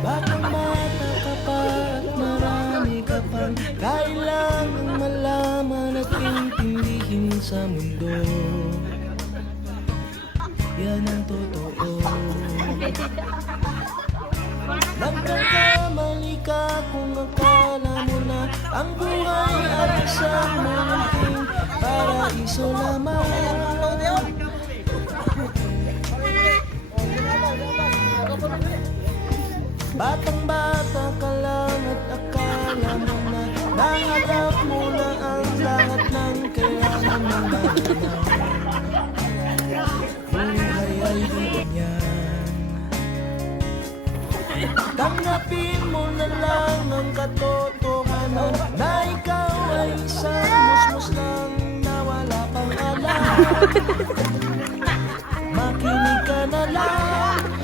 Batang bata ka pa at marami ka pang kailangang malaman at intindihin sa mundo. Yan ang totoo. Nagkakamali ka kung akala mo na ang buhay ay isang munting paraiso lamang. Batang bata ka lang at akala mo na naharap mo na ang lahat ng kailangan mong malaman. Buhay ay di ganyan. Tanggapin mo na lang ang katotohanan na ikaw ay isang musmus lang na wala pang alam. Makinig ka na lang